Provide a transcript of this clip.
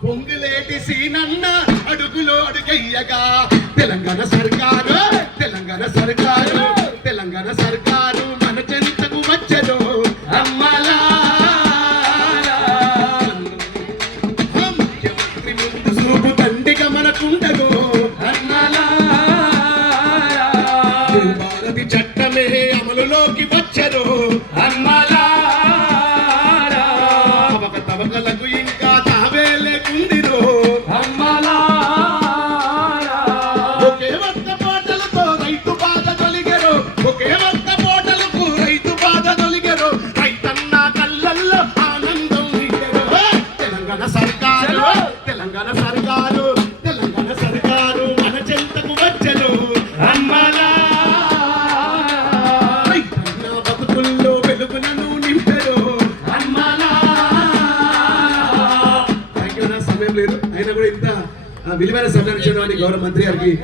పొంగులేటి సీనన్న అడుగులో అడుగయ్యగా తెలంగాణ సర్కారు మన చెంతకు వచ్చెను అమ్మలా ముఖ్యమంత్రి ముందు చూపు తండ్రిగా మనకుండదు అమ్మలా భారతి చట్టమే అమలులోకి వచ్చెను అమ్మలా తవకలకు ఇంకా తావే లేకుందిరో అమ్మలా ఒకే ఒక్క పోటలతో రైతు బాధ తొలిగెరు రైతన్న కళ్ళల్లో ఆనందం నిండెరు తెలంగాణ సర్కారు మన చెంతకు వచ్చెను అమ్మలా రైతన్న బతుకుల్లో వెలుగులను నింపెరు అమ్మలా సమయం లేదు అయినా కూడా ఇంత విలువైన సమయం ఇచ్చినటువంటి గౌరవ మంత్రి గారికి